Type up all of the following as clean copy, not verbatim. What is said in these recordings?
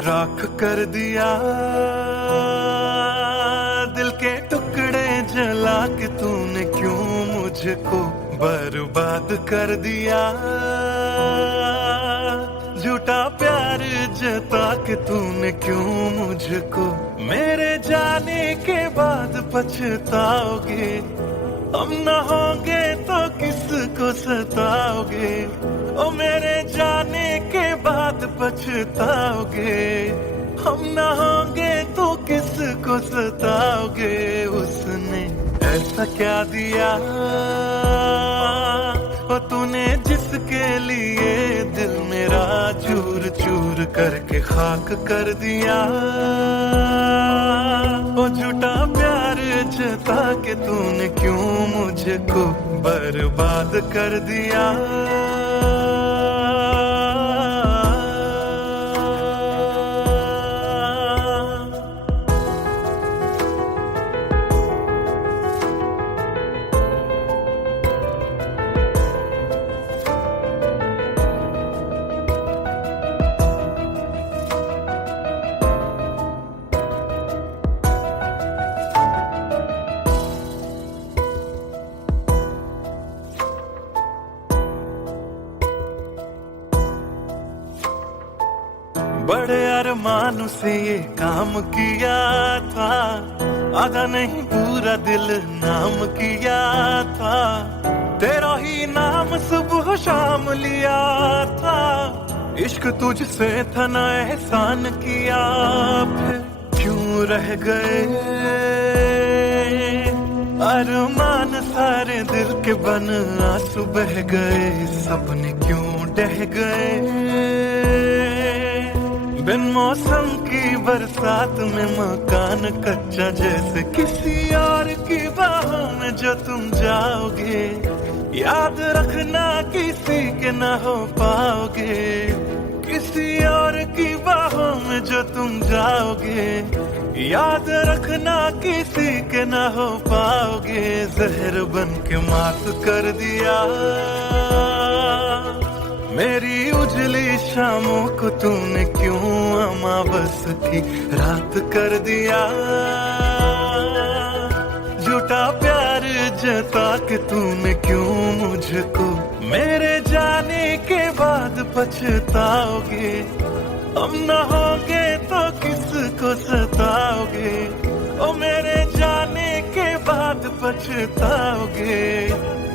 राख कर दिया दिल के टुकड़े जला के तूने क्यों मुझको बर्बाद कर दिया। झूठा प्यार जता के तूने क्यों मुझको मेरे जाने के बाद पछताओगे। हम न होंगे तो किसको सताओगे, ओ मेरे जाने के बाद पछताओगे। हम न होंगे तो किसको सताओगे। उसने ऐसा क्या दिया ओ तूने जिसके लिए दिल मेरा चूर चूर करके खाक कर दिया। ओ झूठा प्यार जता के तूने क्यों मुझको बर्बाद कर दिया। बड़े अरमान से ये काम किया था, आधा नहीं पूरा दिल नाम किया था। तेरा ही नाम सुबह शाम लिया था, इश्क तुझसे था ना एहसान किया। फिर क्यों रह गए अरमान सारे दिल के बन आंसू बह गए। सपने क्यों ढह गए बिन मौसम की बरसात में मकान कच्चा जैसे किसी और की बाहों में जो तुम जाओगे। याद रखना किसी के ना हो पाओगे, किसी और की बाहों में जो तुम जाओगे। याद रखना किसी के ना हो पाओगे। जहर बन के मात कर दिया मेरी उजली शामों को तूने क्यों अमावस की रात कर दिया। झूठा प्यार जता के तूने क्यों मुझको मेरे जाने के बाद पछताओगे। हम न होंगे तो किसको सताओगे, ओ मेरे जाने के बाद पछताओगे।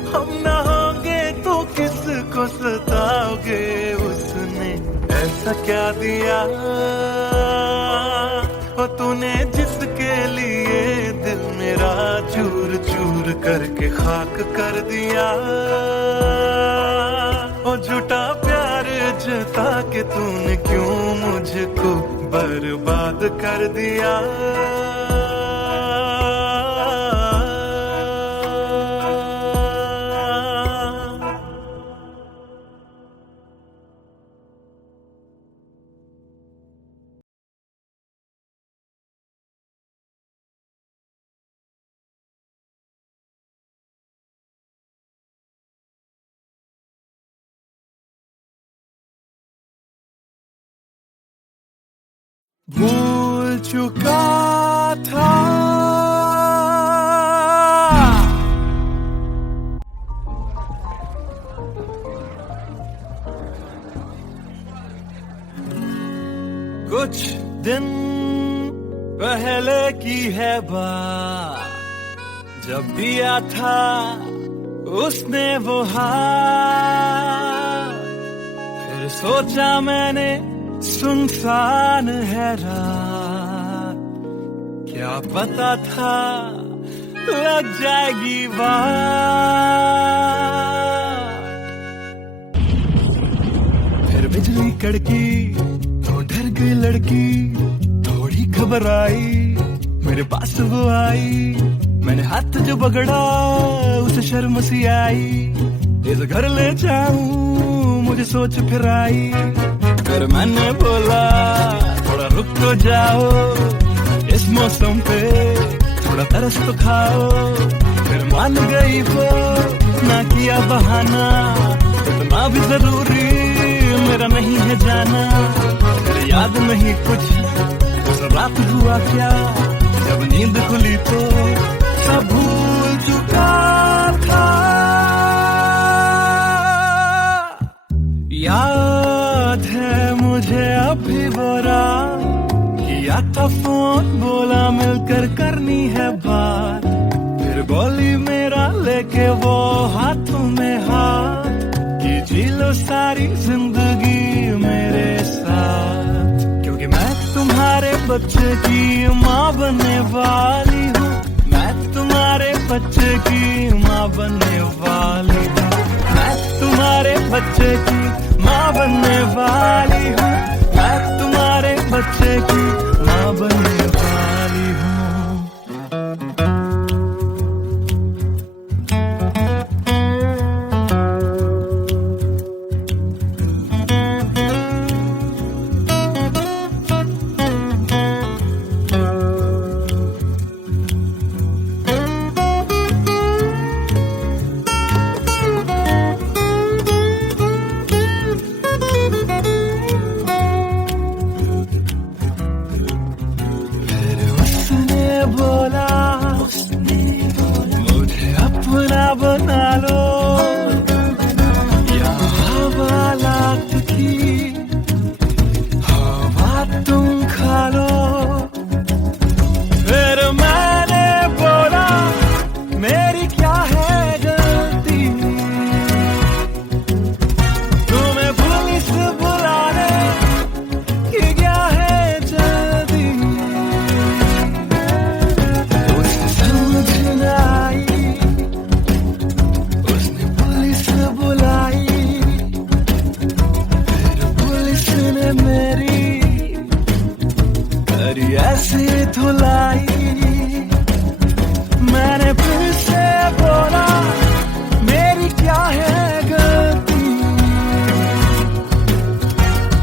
हम न होंगे तो किसको सताओगे। उसने ऐसा क्या दिया ओ तूने जिसके लिए दिल मेरा चूर चूर करके खाक कर दिया। ओ झूठा प्यार जता के तूने क्यों मुझको बर्बाद कर दिया। भूल चुका था कुछ दिन पहले की है बात, जब दिया था उसने वो हाथ। फिर सोचा मैंने सुनसान है रात, क्या पता था लग जाएगी बात। फिर बिजली कड़की तो डर गई लड़की, थोड़ी घबराई मेरे पास वो आई। मैंने हाथ जो पकड़ा उसे शर्म सी आई, इस घर ले जाऊं मुझे सोच फिर आई। फिर मैंने बोला थोड़ा रुक तो जाओ, इस मौसम पे थोड़ा तरस तो खाओ। फिर मान गई वो, ना किया बहाना, इतना भी जरूरी मेरा नहीं है जाना, तेरे याद नहीं कुछ, उस रात हुआ क्या जब नींद खुली तो सब भूल चुका था। याद है मुझे अभी वो रात, किया था फोन, बोला मिलकर करनी है बात, फिर बोली मेरा लेके वो हाथों में हाथ, कि जी लो सारी जिंदगी मेरे साथ, क्योंकि मैं तुम्हारे बच्चे की माँ बनने वाली हूँ, मैं तुम्हारे बच्चे की माँ बनने वाली हूँ, मैं तुम्हारे बच्चे की माँ बनने वाली हूँ, मैं तुम्हारे बच्चे की माँ बनने वाली हूँ। बोला मुझे अपना बना लो, या हवालात की हवा तुम खा लो, फिर मैंने बोला मेरी क्या है गलती, तुम्हें पुलिस बुलाने की क्या है जल्दी, ऐसी धुलाई, मैंने फिर से बोला मेरी क्या है गलती,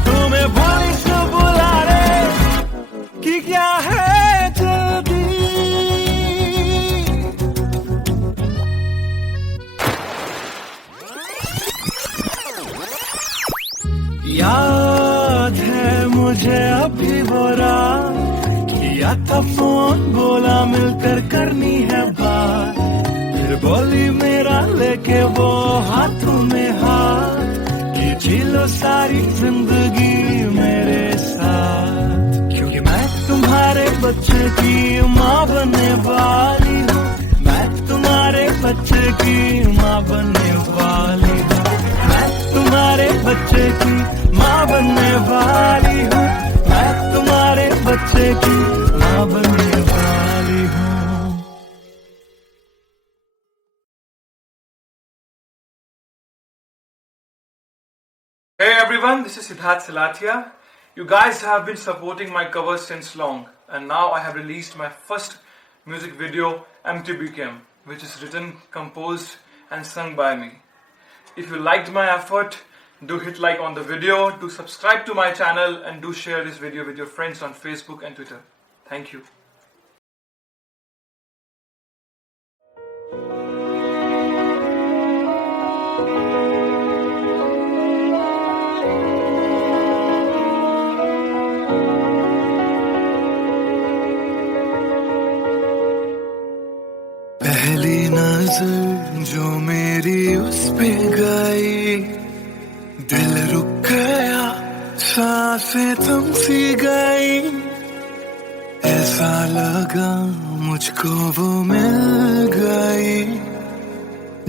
तुम्हें पुलिस बुलाने की क्या है जल्दी। याद है मुझे अभी वो रात, किया था फोन, बोला मिलकर करनी है बात, फिर बोली मेरा लेके वो हाथों में हाथ, कि जी लो सारी जिंदगी मेरे साथ, क्योंकि मैं तुम्हारे बच्चे की माँ बनने वाली हूँ, मैं तुम्हारे बच्चे की माँ बनने वाली हूँ, मैं तुम्हारे बच्चे की माँ बनने वाली हूँ, मैं तुम्हारे बच्चे की माँ बनने वाली हूँ। Hey everyone, this is Siddharth Silathia. You guys have been supporting my covers since long, and now I have released my first music video, MTBKM, which is written, composed and sung by me. If you liked my effort, do hit like on the video, do subscribe to my channel, and do share this video with your friends on Facebook and Twitter. Thank you. पहली नजर जो मेरी उस पे गई, दिल रुक गया, सांसें थम सी गई, ऐसा लगा मुझको वो मिल गई,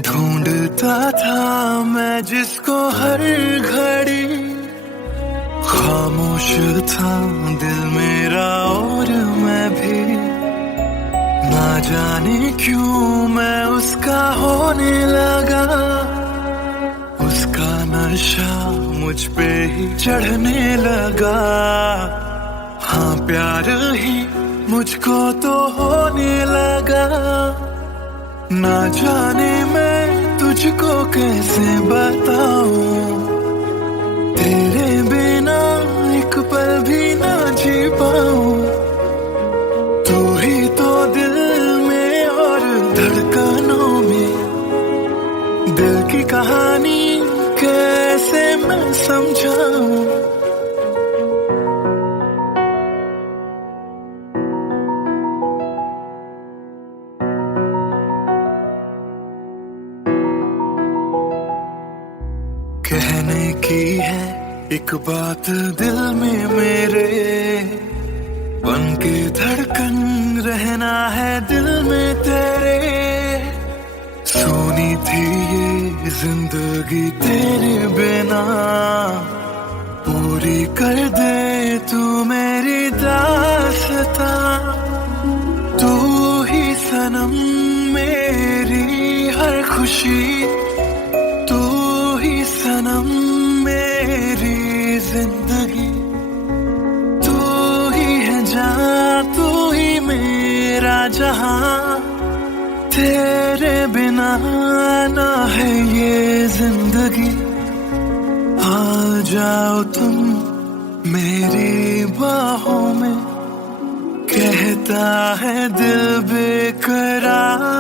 ढूंढता था मैं जिसको हर घड़ी, खामोश था दिल मेरा और मैं भी, ना जाने क्यों मैं उसका होने लगा, उसका नशा मुझ पे ही चढ़ने लगा, हाँ प्यार ही मुझको तो होने लगा, ना जाने मैं तुझको कैसे बताऊं, तेरे बिना एक पल भी ना जी पाऊं, तू ही तो दिल में और धड़कनों में, दिल की कहानी कैसे मैं समझाऊं। कहने की है एक बात दिल में मेरे, बन के धड़कन रहना है दिल में तेरे। सोनी थी ये जिंदगी तेरे बिना, पूरी कर दे तू मेरी दास्तां। तू ही सनम मेरी हर खुशी, तू ही सनम मेरी जिंदगी। तू ही है जान, तू ही मेरा जहां, तेरे बिना ना है ये जिंदगी। आ जाओ तुम मेरी बाहों में, कहता है दिल बेकरार।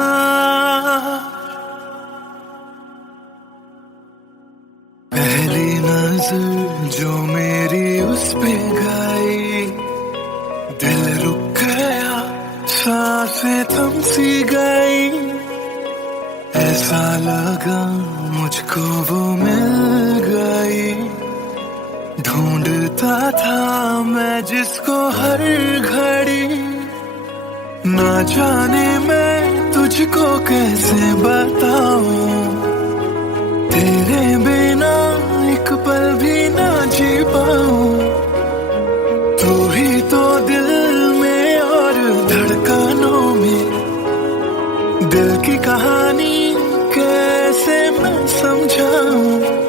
पहली नजर जो मेरी उस पे गई, दिल रुक गया, सांसें थम सी गई। ऐसा लगा मुझको वो मिल गई, ढूंढता था मैं जिसको हर घड़ी। ना जाने मैं तुझको कैसे बताऊं, तेरे बिना एक पल भी ना जी पाऊं। तू ही तो दिल में और धड़कनों में, दिल की कहानी कैसे मैं समझाऊं।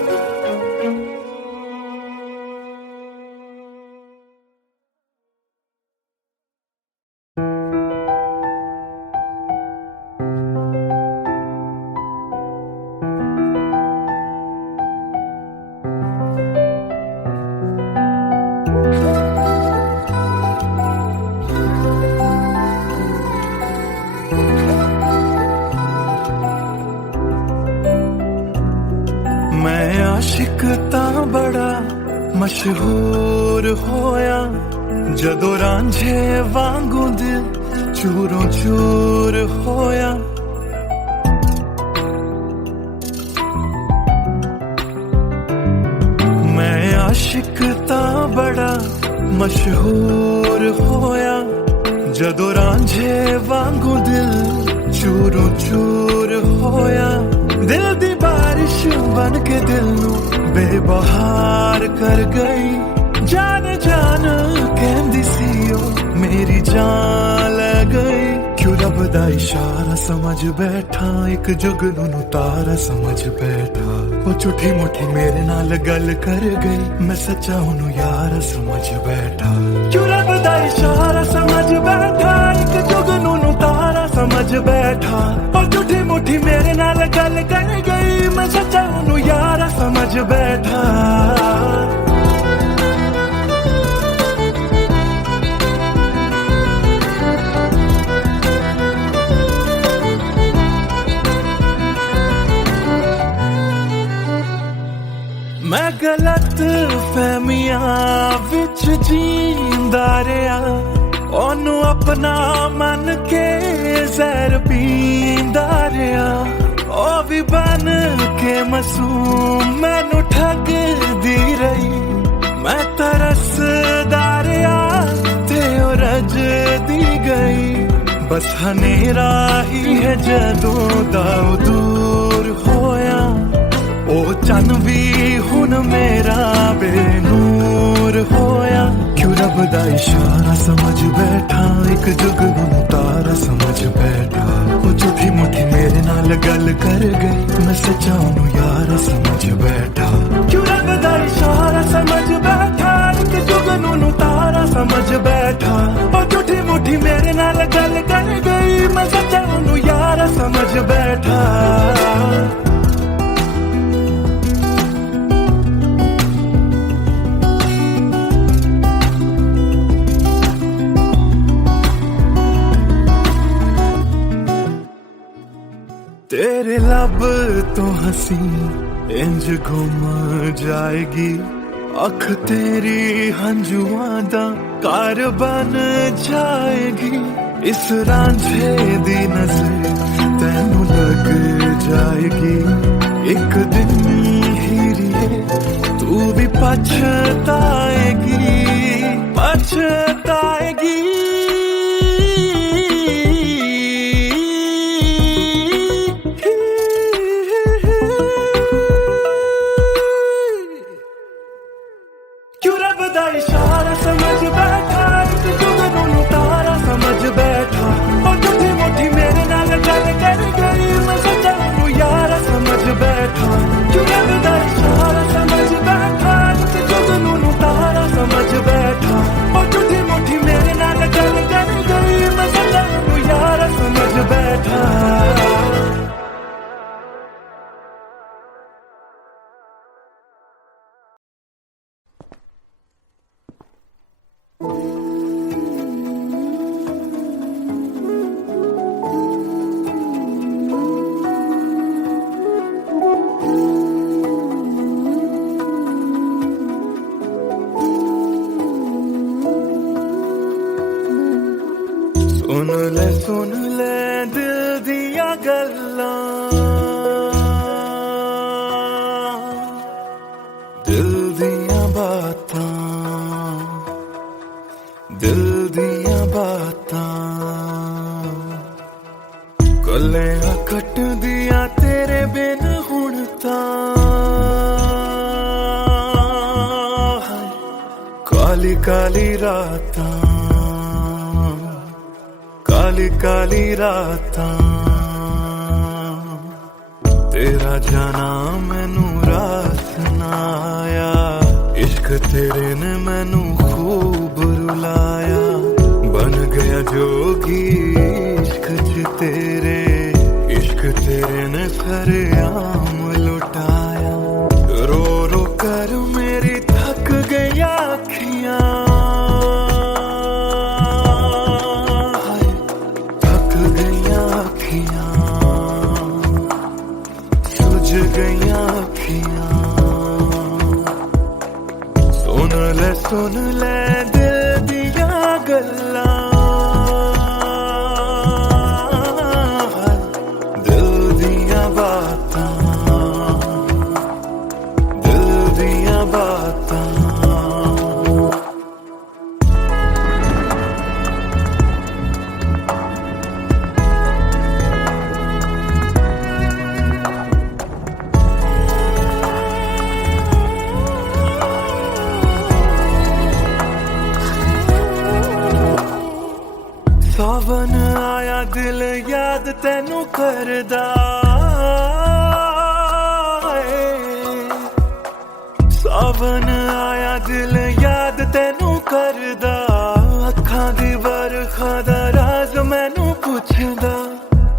मैं आशिक तां बड़ा मशहूर होया, जदों रांझे वांगू दिल चूरों चूर होया। मैं आशिक तां बड़ा मशहूर होया, जदों रांझे वांगू दिल चूरों चूर होया। दिल दी बारिश बन के दिल नू बेबहार कर गई, जान जान कहंदी सी ओ मेरी जान ले गई। क्यों रब दा इशारा समझ बैठा, एक जुगनू तारा समझ बैठा। वो झूठी मुठी मेरे नाल गल कर गई, मैं सच्चा ओनू यार समझ बैठा। क्यों रब दा इशारा समझ बैठा, एक जुगनू तारा समझ बैठा। और झूठी मुठी मेरे नाल गल कर गई, मैं सच्चा ओनू यार समझ बैठा। मैं गलत फहमियां विच जींदा रहा, ओनू अपना मन के जहर पींदा रहा। ओ भी बन के मासूम मैनू ठगदी रही, मैं तरसदा रहा ते ओ रजदी गई। बस हनेरा ही है जदों दा दूर होया, ओ चन भी हुन मेरा बेनूर होया। क्यों रब दा इशारा समझ बैठा, एक जुगनू तारा समझ बैठा। ओ झूठी मुठी मेरे नाल गल कर गई, मैं सच्चा ओनू यार समझ बैठा। क्यों रब दा इशारा समझ बैठा, एक जुगनू तारा समझ बैठा। ओ झूठी मुठी मेरे नाल गल कर गई, मैं सच्चा ओनू यार समझ बैठा। तेरे लब तो हंसी इंज घुम जाएगी, अख तेरी हंजुआं दा कार बन जाएगी। इस रांझे दी नजर तैनू लग जाएगी, एक दिन हीरिए तू भी पछताएगी पछताएगी। क्यों रब दा इशारा समझ बैठा, एक जुगनू तारा समझ बैठा, और तुझी मुट्ठी मेरे नाल गल कर गई, मैं सच्चा नू यारा समझ बैठा। क्यों रब दा इशारा समझ बैठा, एक जुगनू तारा समझ बैठा, और तुझी मुट्ठी मेरे नाल गल कर गई, मैं सच्चा नू यारा समझ बैठा। सुन ले दिल दिया गल्लां, दिल दिया बातां, दिल दिया बातां, गल्लियां कट दिया तेरे बिन हुण तां। काली काली रातां, काली काली रातां, तेरा जाना मैनू रास ना आया, इश्क तेरे ने मैनू खूब रुलाया, बन गया जोगी इश्क च तेरे, इश्क तेरे ने सरेआम लुटाया। रो रो कर मेरी थक गई अखियां, सुझ गईयां अखियां। सुन ले दिल दिया गल्लां, दिल दिया बातां, दिल दिया बातां। सावन आया दिल याद तैनू करदा, सावन आया दिल याद तैनू करदा, अखां दी बरखा दा राज मैनू पुछदा,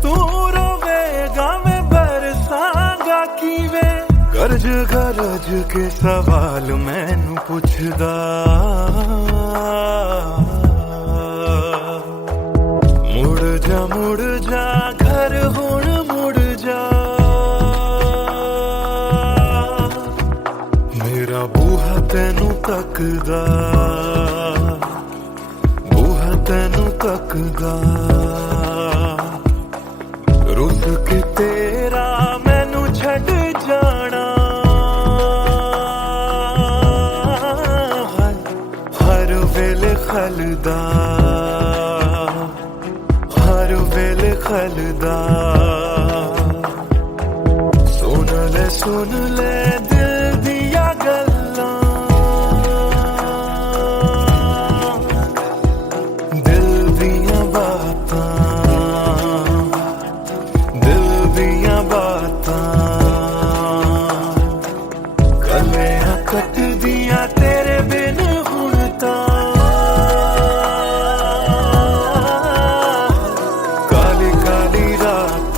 तू रोवेगा मैं बरसांगा किवें, गरज गरज के सवाल मैनू पुछदा। मुड़ जा घर हुण मुड़ जा, मेरा बूहा तैनू तकदा, बूहा तैनू तकदा, रुस के तेरा मैनू छड़ जाना, हर वेले खलदा, हर वेले खलदा। सुन ले दिल दिया गल्लां, दिल दिया बातां, दिल दिया बातां, गल्लियां कट दिया तेरे बिन हुण तां। काली काली रात,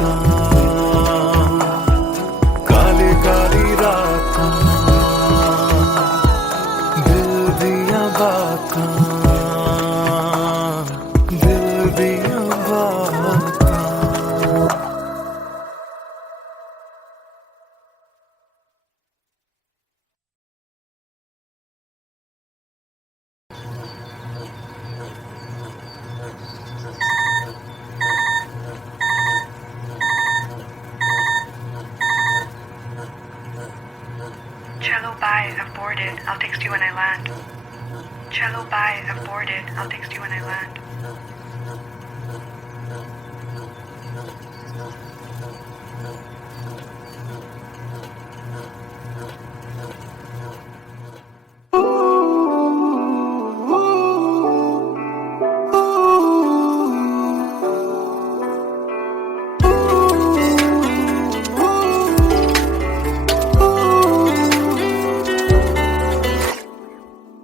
Chalo, bye. I've boarded. I'll text you when I land.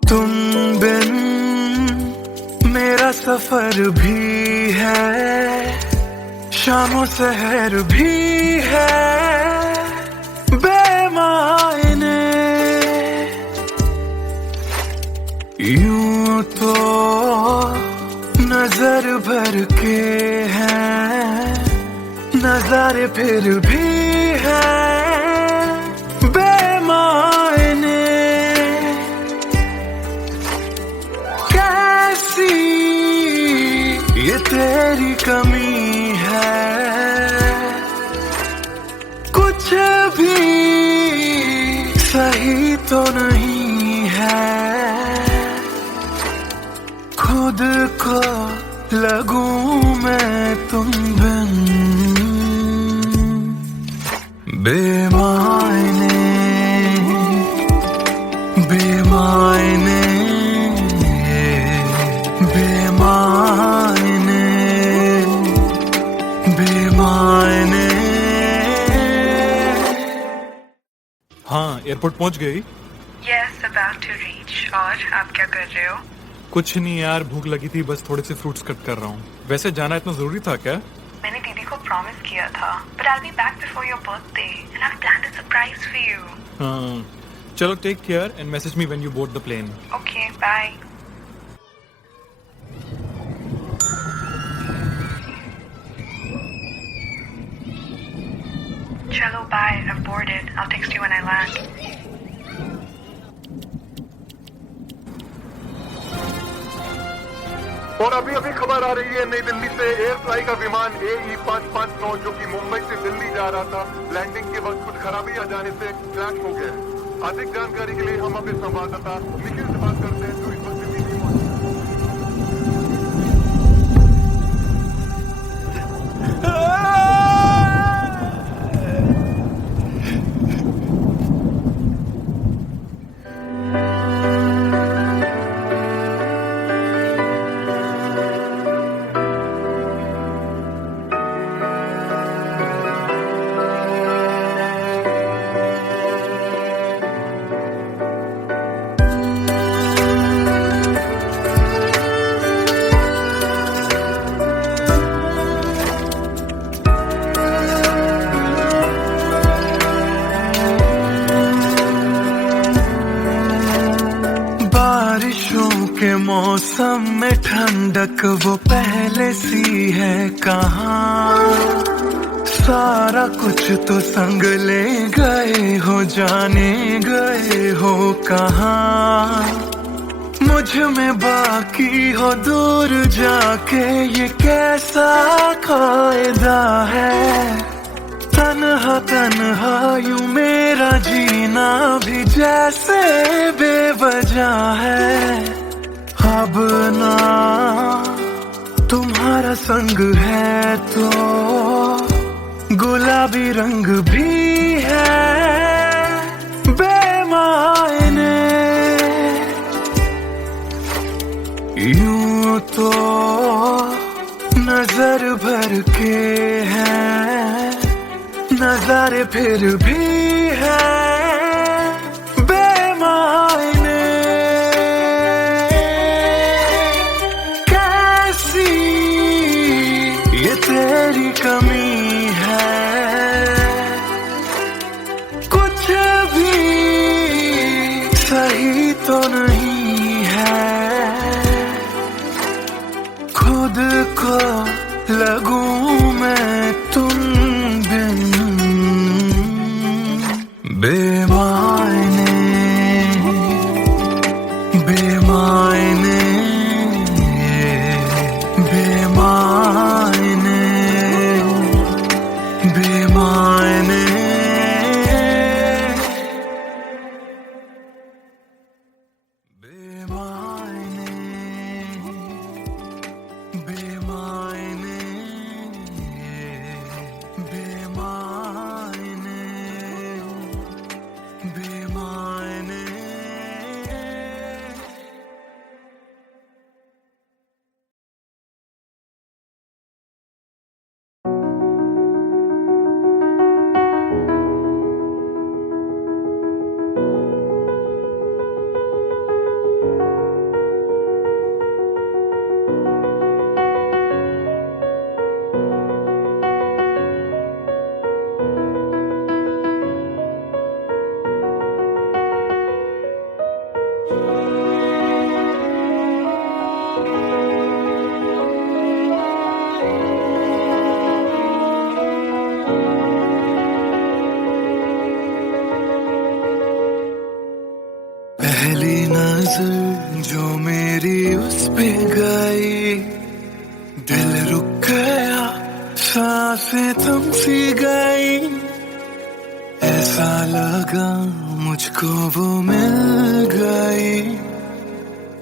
तुम बिन मेरा सफर भी है, शामों सहर भी है बेमायने। यूं तो नजर भर के हैं, नजारे फिर भी है बेमायने। कैसी ये तेरी कमी है, कुछ भी सही तो नहीं है। खुद को लगूं मैं तुम बिन बेमायने, बेमायने, बेमायने, बेमायने। हाँ, एयरपोर्ट पहुंच गई? Yes, about to reach. और आप क्या कर रहे हो? कुछ नहीं यार, भूख लगी थी, बस थोड़े से फ्रूट्स कट कर रहा हूँ। वैसे जाना इतना जरूरी था क्या? मैंने दीदी को प्रॉमिस किया था, but I'll be back before your birthday and I've planned a surprise for you. हाँ, चलो take care and message me when you board the plane. Okay, bye. Chalo, bye. I've boarded. I'll text you when I land. और अभी अभी खबर आ रही है नई दिल्ली से एयर फ्लाई का विमान AE 559 जो कि मुंबई से दिल्ली जा रहा था, लैंडिंग के वक्त कुछ खराबी आ जाने से क्रैश हो गया। अधिक जानकारी के लिए हम अपने संवाददाता निखिल से बात करते हैं जो इस वक्त दिल्ली में मौजूद के मौसम में ठंडक वो पहले सी है कहाँ। सारा कुछ तो संग ले गए हो, जाने गए हो कहाँ। मुझ में बाकी हो दूर जाके ये कैसा कायदा है। तन्हा तन्हा यूं मेरा जीना भी जैसे बेवजह है। अब ना तुम्हारा संग है तो गुलाबी रंग भी है बेमायने। यूं तो नजर भर के हैं, नजारे फिर भी है बेमायने। कैसी ये तेरी कमी है, कुछ भी सही तो नहीं है। खुद को लगूं मैं तुम बिन बेमायने, बेमायने, बेमायने, सांसें थम सी गई, ऐसा लगा मुझको वो मिल गई।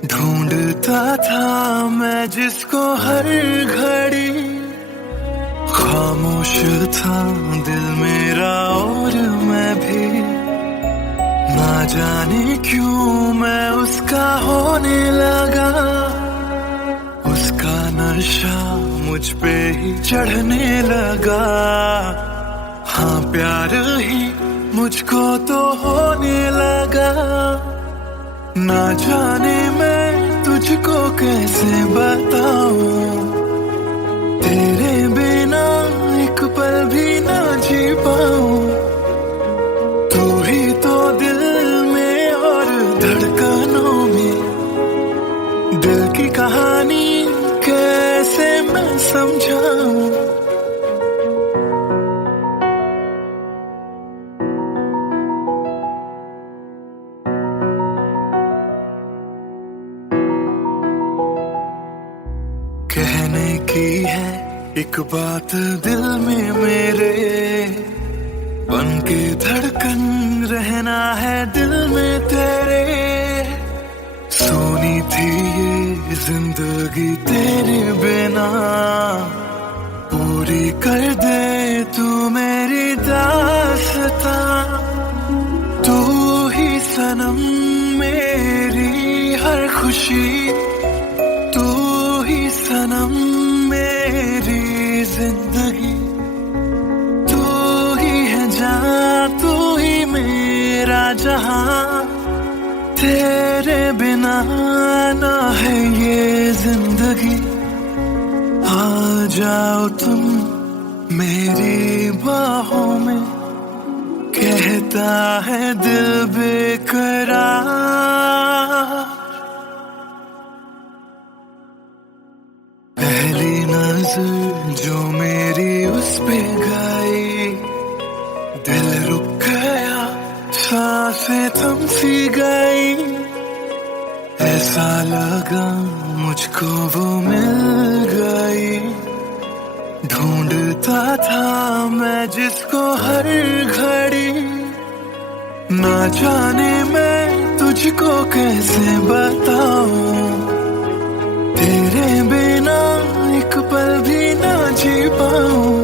ढूंढता था मैं जिसको हर घड़ी, खामोश था दिल मेरा और मैं भी। ना जाने क्यों मैं उसका होने लगा, उसका नशा मुझ पे ही चढ़ने लगा। हाँ प्यार ही मुझको तो होने लगा। ना जाने मैं तुझको कैसे बताऊं, तेरे बिना एक पल भी ना जी पाऊं। तू ही तो दिल में और धड़कनों में, दिल की कहानी कैसे मैं समझाऊं। कहने की है एक बात दिल में मेरे, बन के धड़कन रहना है दिल में तेरे। सोनी थी ये जिंदगी तेरे बिना, पूरी कर दे तू मेरी दास्तां। तू ही सनम मेरी हर खुशी, तू ही सनम मेरी जिंदगी। तू ही है जहां, तू ही मेरा जहां। तेरे बिना ना है ये जिंदगी। आ जाओ तुम मेरी बाहों में, कहता है दिल बेकरार। पहली नजर जो मेरी उस पे गई, दिल रुक गया, सांसें थम सी गई। ऐसा लगा मुझको वो मिल गई। ढूंढता था मैं जिसको हर घड़ी, ना जाने मैं तुझको कैसे बताऊं। तेरे बिना एक पल भी ना जी पाऊं।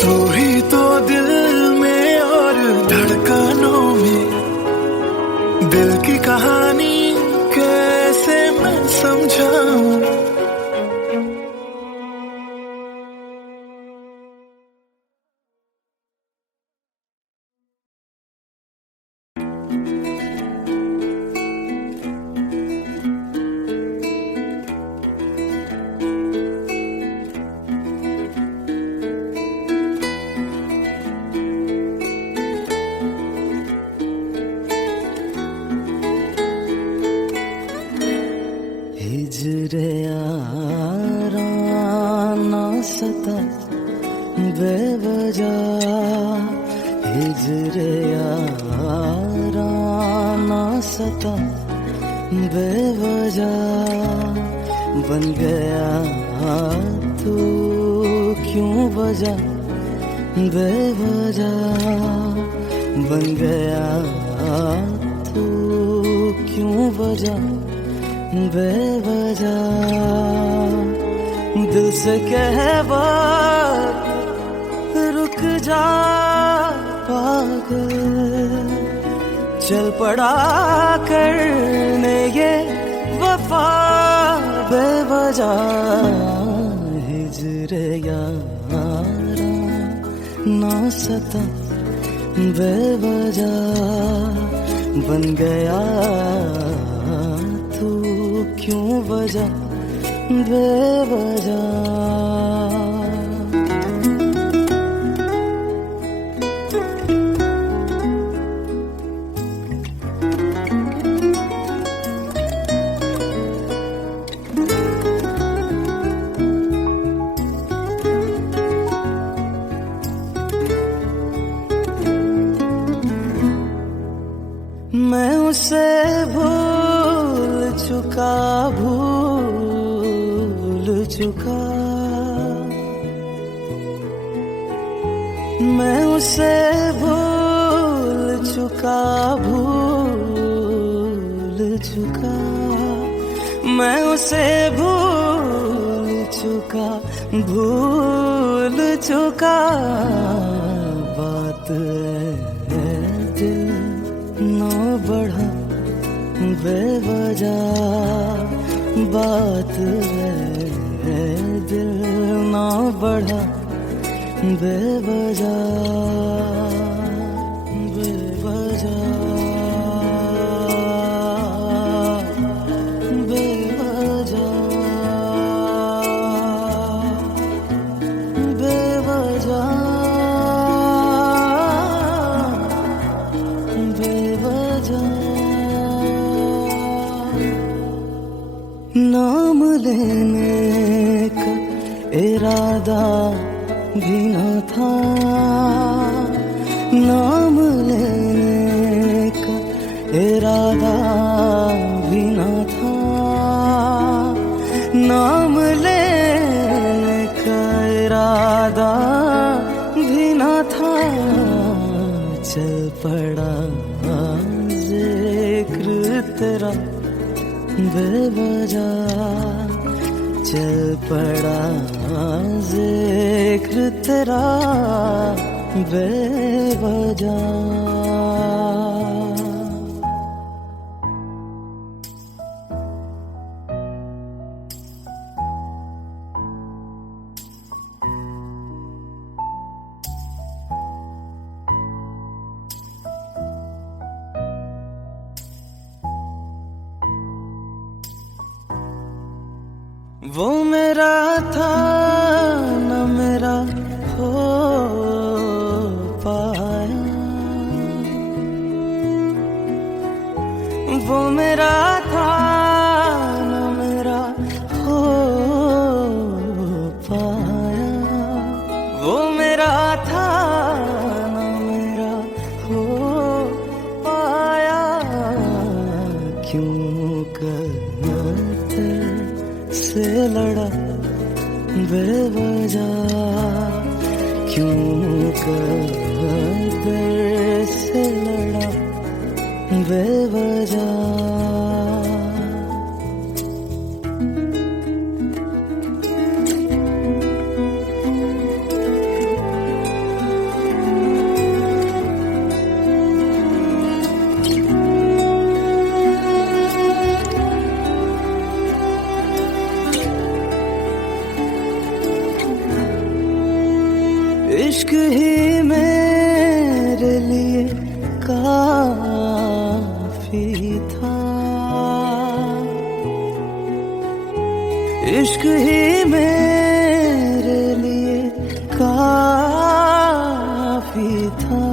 तू ही तो दिल में और धड़कनों में, दिल की कहानी कैसे मैं समझाऊं। हिजरे याराना सता बेवजह, हिजरे याराना सता बेवजह। बन गया तू क्यों वजह, बेवजह। बन गया तू क्यों वजह, बेवजह। दिल से कह बात रुक जा पागल, चल पड़ा करने ये वफा बेवजह। हिजरे यारा ना सता बेवजह। बन गया तू क्यों वजह, बेवजह। मैं उसे भूल चुका, भूल चुका। मैं उसे भूल चुका, भूल चुका, मैं उसे भूल चुका, भूल चुका। बात है दिल ना बढ़ा बेवजह, बात है दिल ना बढ़ा बेवजह, बेवजह, बेवजह, बेवजह, बेवजह। नाम लेने का इरादा भी न था, नाम लेने का इरादा भी न था, नाम लेने का इरादा भी न था। चल पड़ा जिक्र तेरा बेवजह, चल पड़ा जिक्र तेरा बेवजह। वो मेरा था न मेरा हो पाया, वो मेरा था न मेरा हो पाया, वो मेरा था न मेरा हो पाया। क्यों करते से लड़ा बेवजह, क्यों कर से लड़ा बेवजह। इश्क ही मेरे लिए काफी था, इश्क ही मेरे लिए काफी था,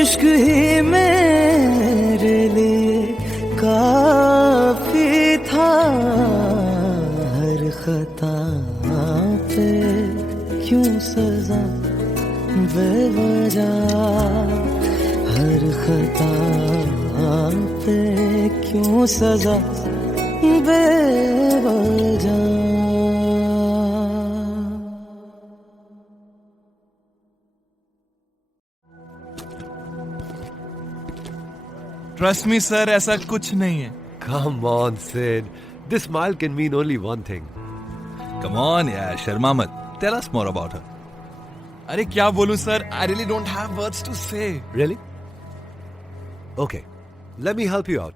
इश्क ही मेरे लिए काफी था। हर खता पे क्यों सजा बेवजह, हर खता पे क्यों सजा बेवजह। ट्रस्ट मी सर, ऐसा कुछ नहीं है। Come on, Sid. This smile can mean only one thing. Come on यार, शर्मा मत। Tell us more about her. अरे क्या बोलूं sir, I really don't have words to say. Really? Okay, let me help you out.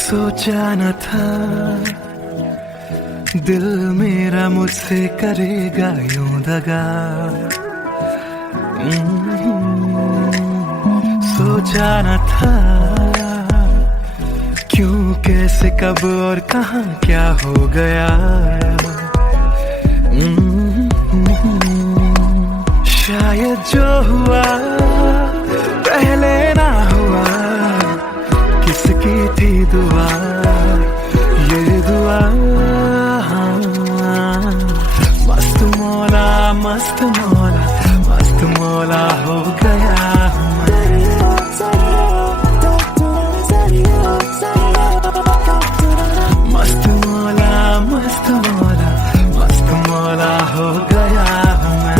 सोचा न था दिल मेरा मुझसे करेगा यूं दगा, सोचा न था क्यों कैसे कब और कहां क्या हो गया। शायद जो हुआ पहले ना हुआ, किसकी थी दुआ ये मस्त मौला हो गया हूँ मैं। मस्त मौला हो गया हूँ मैं।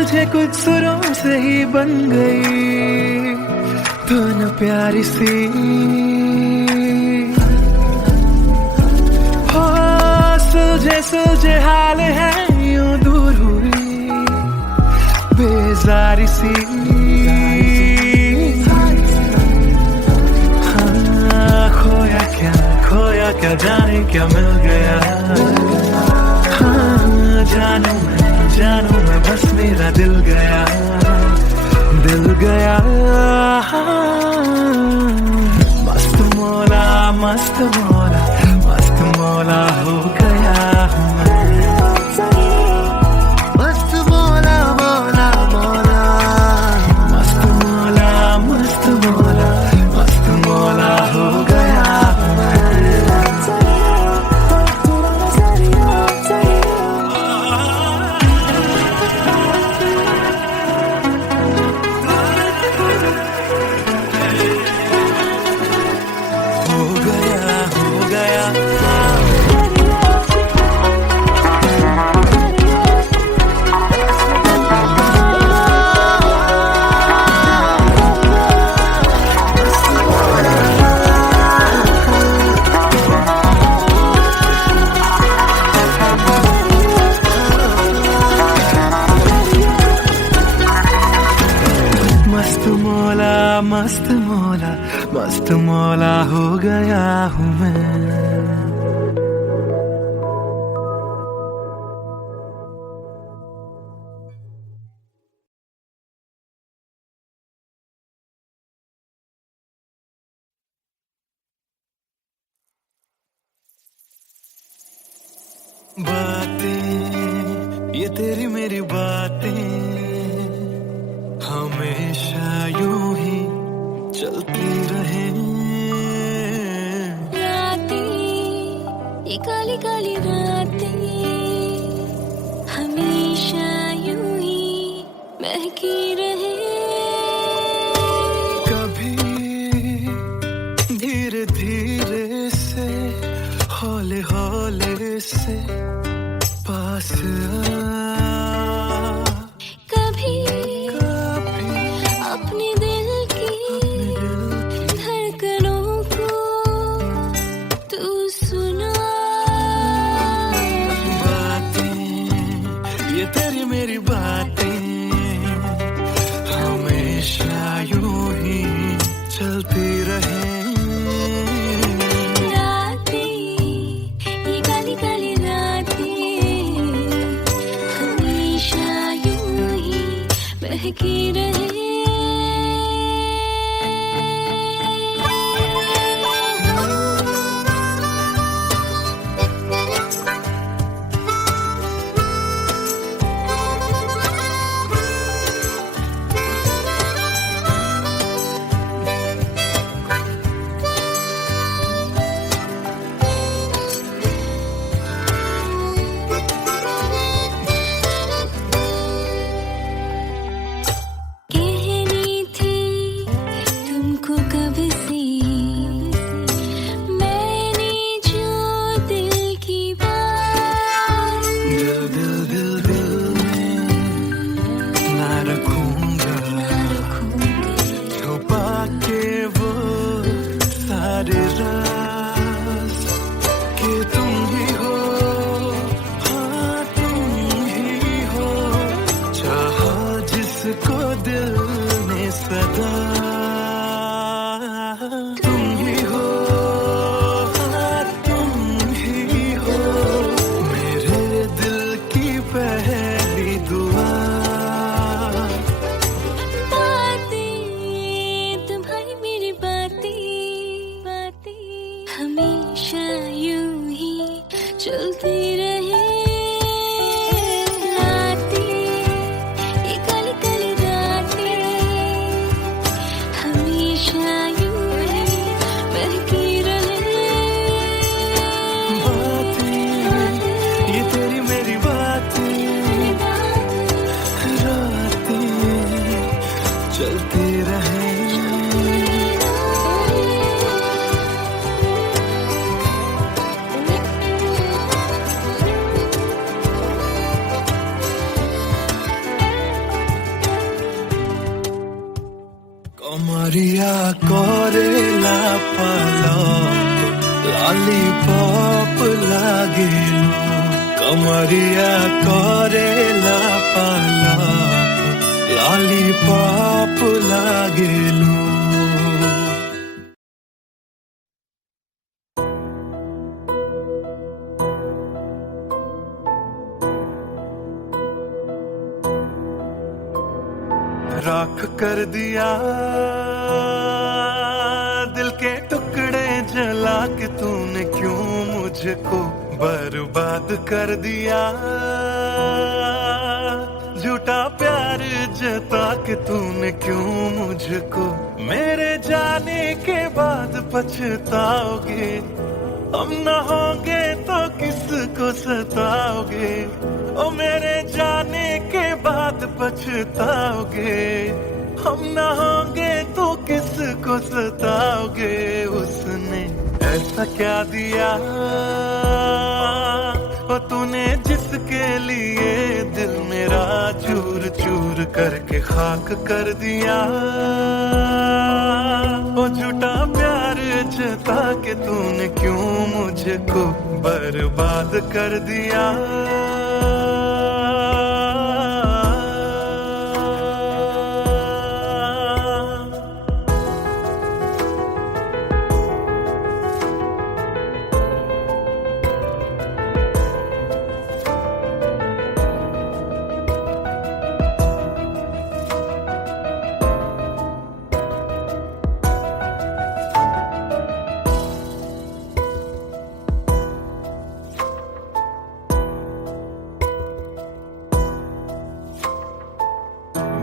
उलझे कुछ सुरों से ही बन गई धुन प्यारी सी। हो सुलझे हाल है यूं दूर हुई बेजारी सी। हाँ, खोया क्या जाने क्या मिल गया। हाँ, जानू मैं बस मेरा दिल गया। मस्त मौला हो गया हूँ मैं। मस्त मौला हो गया हूँ मैं। हो गया मस्त मौला हो गया हूँ मैं। बातें ये तेरी मेरी बातें हमेशा यूं ही चलती रहे। रातें ये काली काली रातें हमेशा यूं ही महकी रहे। कभी धीरे धीरे से हौले हौले से पास कभी अपने दिल की धड़कनों को तू सुना। बातें ये तेरी मेरी बातें हमेशा यूं ही चलती रहे। महकी रहे। चलती रहे रातें, ये काली काली रातें हमेशा यूं ही बहकी रहे। बातें, ये तेरी मेरी बातें, रातें चलती रहे। कमरिया करेला पालक लॉलीपॉप लागेलू। कमरिया करेला पालक लॉलीपॉप लागेलू। राख कर दिया दिल के टुकड़े जला के तूने क्यों मुझको बर्बाद कर दिया। झूठा प्यार जता के तूने क्यों मुझको, मेरे जाने के बाद पछताओगे। हम न होंगे तो किसको सताओगे, ओ मेरे जाने के बाद पछताओगे। हम न होंगे तो किसको सताओगे। उसने ऐसा क्या दिया ओ तूने जिसके लिए दिल मेरा चूर चूर करके खाक कर दिया। ओ झूठा प्यार जता के तूने क्यों मुझको बर्बाद कर दिया।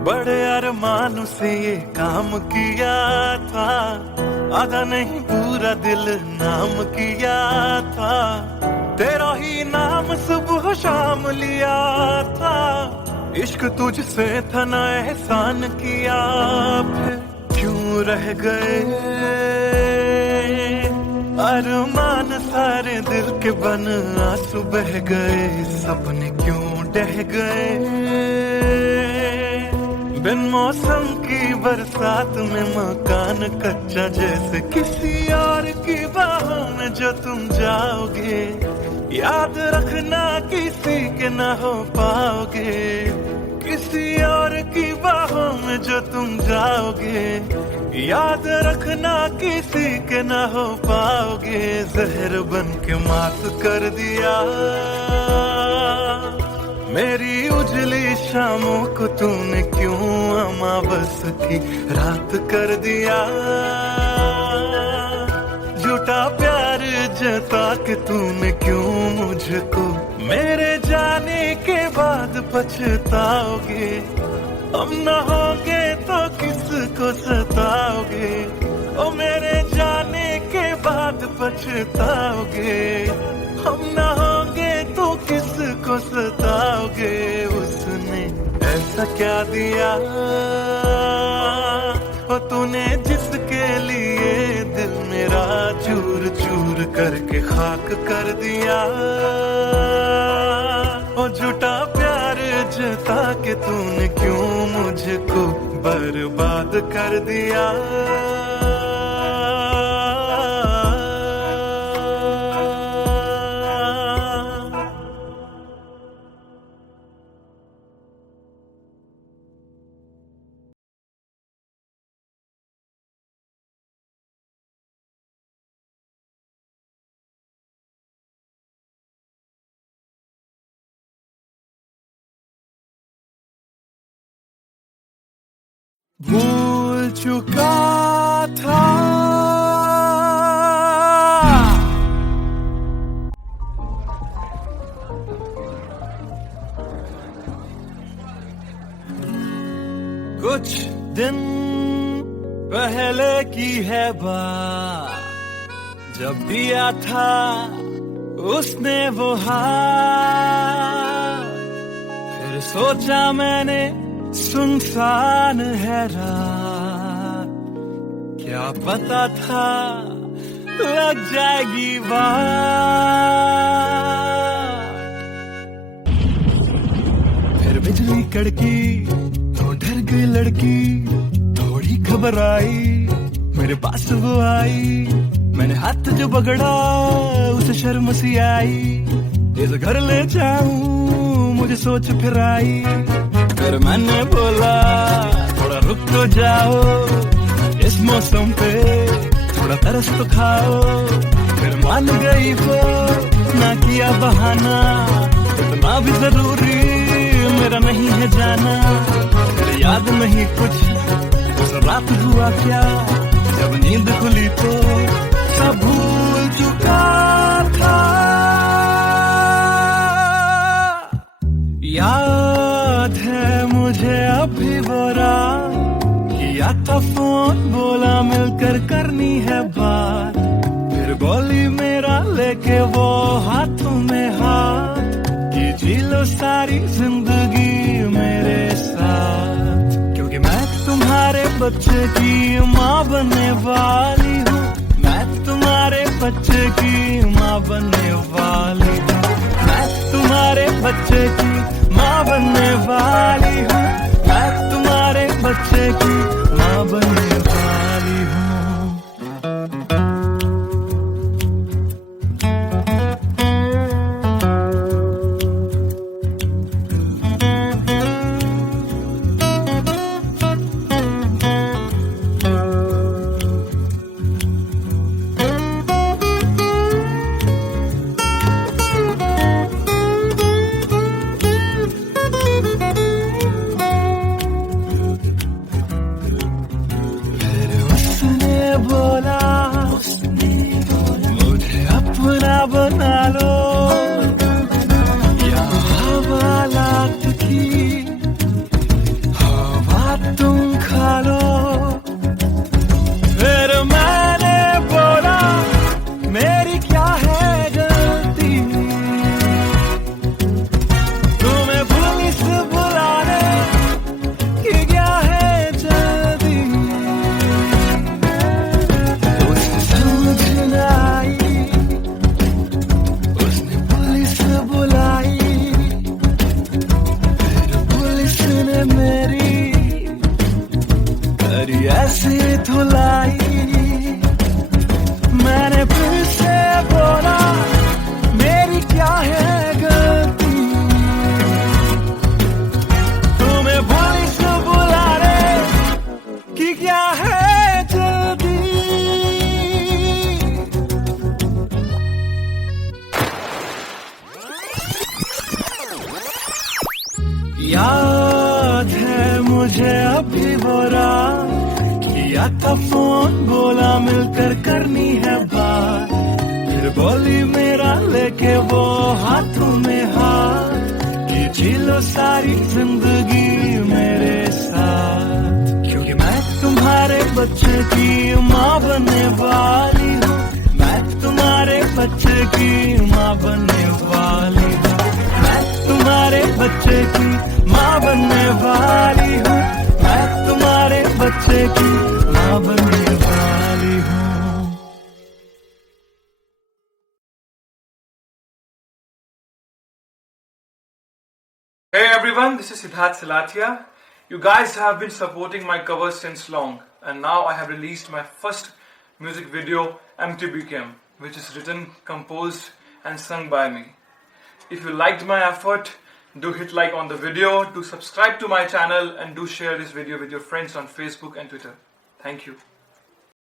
बड़े अरमान से ये काम किया था, आधा नहीं पूरा दिल नाम किया था। तेरा ही नाम सुबह शाम लिया था। इश्क तुझसे था ना एहसान किया, फिर क्यों रह गए अरमान सारे दिल के बन आंसू बह गए। सपने क्यों ढह गए बिन मौसम की बरसात में मकान कच्चा जैसे किसी और की बाहों में जो तुम जाओगे। याद रखना किसी के ना हो पाओगे, किसी और की बाहों में जो तुम जाओगे। याद रखना किसी के ना हो पाओगे। जहर बन के मात कर दिया मेरी उजली शामों को तूने क्यों अमावस की रात कर दिया। झूठा प्यार जता के तूने क्यों मुझको, मेरे जाने के बाद पछताओगे। हम न होंगे तो किसको सताओगे, ओ मेरे जाने के बाद पछताओगे। हम न होंगे तो किसको सताओगे। उसने ऐसा क्या दिया ओ तूने जिसके लिए दिल मेरा चूर चूर करके खाक कर दिया। ओ झूठा प्यार जता के तूने क्यों मुझको बर्बाद कर दिया। भूल चुका था कुछ दिन पहले की है बात, जब दिया था उसने वो हाथ। फिर सोचा मैंने सुनसान है रात, क्या पता था लग जाएगी बात। फिर बिजली कड़की तो डर गई लड़की, थोड़ी घबराई मेरे पास वो आई। मैंने हाथ जो पकड़ा उसे शर्म सी आई, इस घर ले जाऊं मुझे सोच फिर आई। फिर मैंने बोला थोड़ा रुक तो जाओ, इस मौसम पे थोड़ा तरस तो खाओ। फिर मान गई वो, ना किया बहाना, इतना भी जरूरी मेरा नहीं है जाना। फिर याद नहीं कुछ उस रात हुआ क्या, जब नींद खुली तो सब भूल चुका था। याद है मुझे अभी वो रात, किया था फोन बोला मिलकर करनी है बात। फिर बोली मेरा लेके वो हाथों में हाथ, कि जी लो सारी जिंदगी मेरे साथ। क्योंकि मैं तुम्हारे बच्चे की माँ बनने वाली हूँ, मैं तुम्हारे बच्चे की माँ बनने वाली हूँ, मैं तुम्हारे बच्चे की माँ बनने वाली हूँ, मैं तुम्हारे बच्चे की माँ बनने वाली हूँ। बोला मुझे अपना बना लो, या हवालात की हवा तुम खा लो। फिर मैंने बोला मेरी क्या है गलती, तुम्हें पुलिस बुलाने की क्या है जल्दी। उसने पुलिस बुलाई, फिर पुलिस ने मेरी करी ऐसी धुलाई। मैंने फिर से बोला मेरी क्या है गलती, तुम्हें पुलिस बुलाने की क्या है जल्दी। याद है मुझे अभी वो रात, किया था फोन बोला मिलकर करनी है बात। फिर बोली मेरा लेके वो हाथों में हाथ, कि जी लो सारी जिंदगी मेरे साथ। क्योंकि मैं तुम्हारे बच्चे की माँ बनने वाली हूँ, मैं तुम्हारे बच्चे की माँ बनने वाली हूँ, मैं तुम्हारे बच्चे की माँ बनने वाली हूँ, मैं तुम्हारे बच्चे की माँ बनने वाली हूँ। Hey everyone, this is Siddharth Salatia. You guys have been supporting my covers since long, and now I have released my first music video, MTBKM, which is written, composed and sung by me. If you liked my effort, do hit like on the video, do subscribe to my channel, and do share this video with your friends on Facebook and Twitter. Thank you.